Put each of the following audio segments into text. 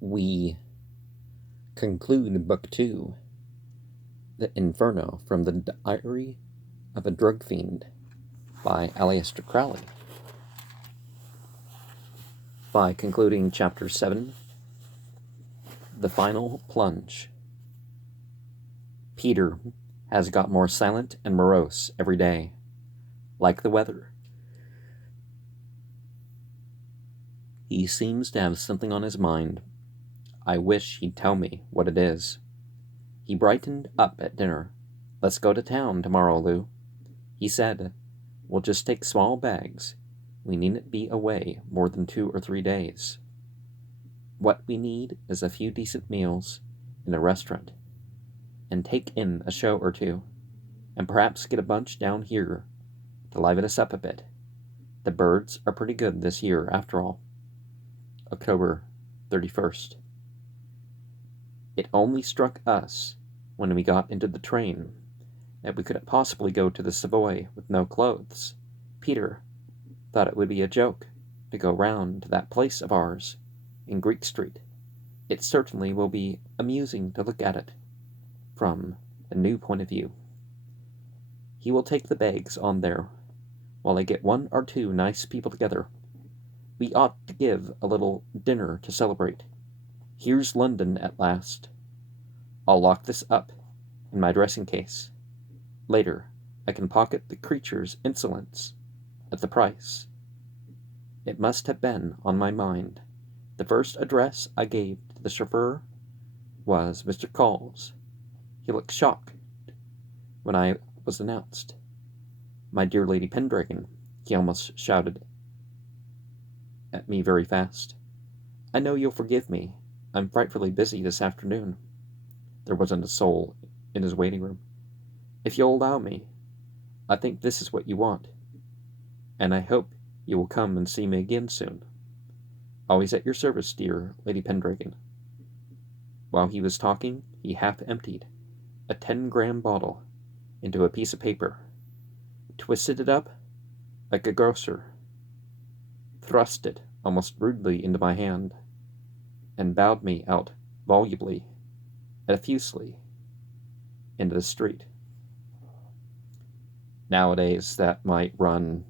we conclude Book 2, The Inferno, from the Diary of a Drug Fiend by Aleister Crowley, by concluding Chapter 7, The Final Plunge. Peter has got more silent and morose every day, like the weather. He seems to have something on his mind. I wish he'd tell me what it is. He brightened up at dinner. "Let's go to town tomorrow, Lou," he said. "We'll just take small bags. We needn't be away more than 2 or 3 days. What we need is a few decent meals in a restaurant, and take in a show or two, and perhaps get a bunch down here to liven us up a bit. The birds are pretty good this year, after all." October 31st. It only struck us when we got into the train that we couldn't possibly go to the Savoy with no clothes. Peter thought it would be a joke to go round to that place of ours in Greek Street. It certainly will be amusing to look at it from a new point of view. He will take the bags on there while I get 1 or 2 nice people together. We ought to give a little dinner to celebrate. Here's London at last. I'll lock this up in my dressing case. Later, I can pocket the creature's insolence at the price. It must have been on my mind. The first address I gave to the chauffeur was Mr. Call's. He looked shocked when I was announced. "My dear Lady Pendragon," he almost shouted at me very fast. "I know you'll forgive me. I'm frightfully busy this afternoon." There wasn't a soul in his waiting room. "If you'll allow me, I think this is what you want, and I hope you will come and see me again soon. Always at your service, dear Lady Pendragon." While he was talking, he half emptied a 10-gram bottle into a piece of paper, twisted it up like a grocer, thrust it almost rudely into my hand, and bowed me out volubly, effusively, into the street. Nowadays, that might run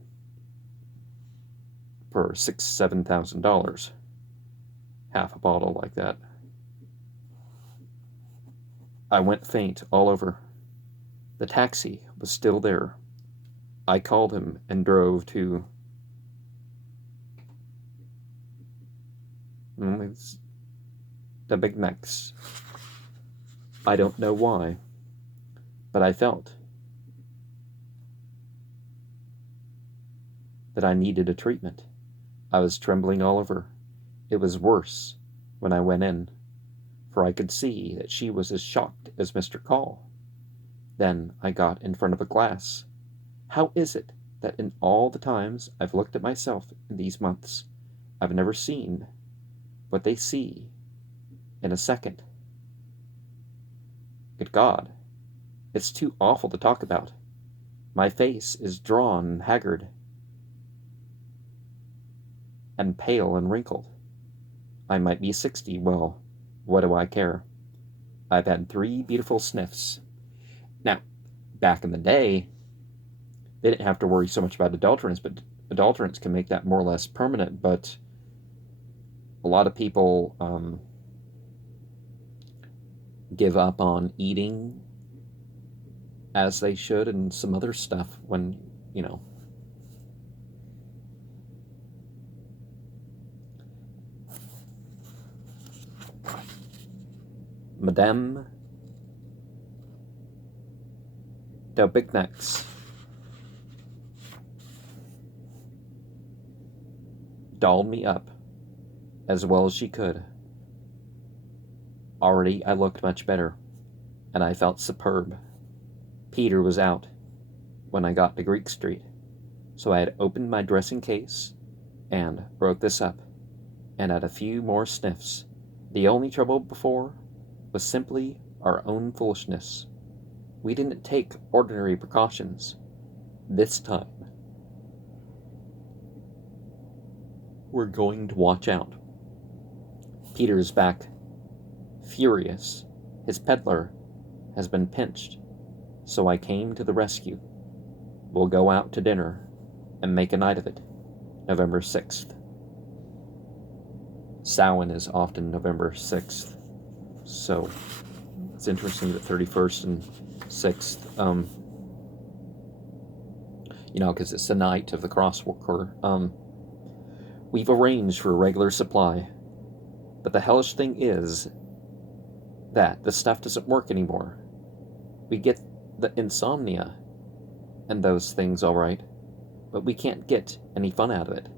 for $6,000-7,000, half a bottle like that. I went faint all over. The taxi was still there. I called him and drove to the Big Macs. I don't know why, but I felt that I needed a treatment. I was trembling all over. It was worse when I went in, for I could see that she was as shocked as Mr. Call. Then I got in front of a glass. How is it that in all the times I've looked at myself in these months, I've never seen what they see in a second? Good God, it's too awful to talk about. My face is drawn and haggard, and pale and wrinkled. I might be 60. Well, what do I care? I've had 3 beautiful sniffs. Now, back in the day, they didn't have to worry so much about adulterants, but adulterants can make that more or less permanent. But a lot of people give up on eating as they should, and some other stuff when, Madame de Bignax dolled me up as well as she could. Already I looked much better, and I felt superb. Peter was out when I got to Greek Street, so I had opened my dressing case and wrote this up, and had a few more sniffs. The only trouble before was simply our own foolishness. We didn't take ordinary precautions. This time, we're going to watch out Peter's back, furious. His peddler has been pinched, so I came to the rescue. We'll go out to dinner and make a night of it. November 6th. Samhain is often November 6th, so it's interesting that 31st and 6th, because it's the night of the crosswalker. We've arranged for a regular supply, but the hellish thing is that the stuff doesn't work anymore. We get the insomnia and those things all right, but we can't get any fun out of it.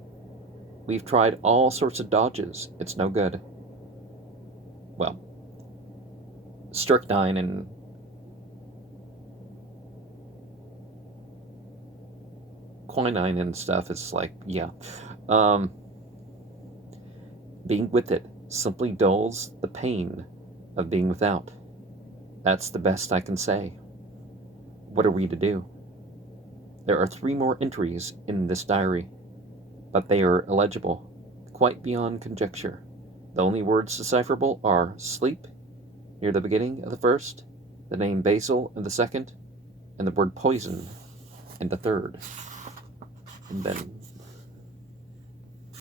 We've tried all sorts of dodges. It's no good. Well, strychnine and quinine and stuff is like, yeah. Being with it simply dulls the pain of being without. That's the best I can say. What are we to do? There are 3 more entries in this diary, but they are illegible, quite beyond conjecture. The only words decipherable are sleep, near the beginning of the first, the name Basil in the second, and the word poison in the third. And then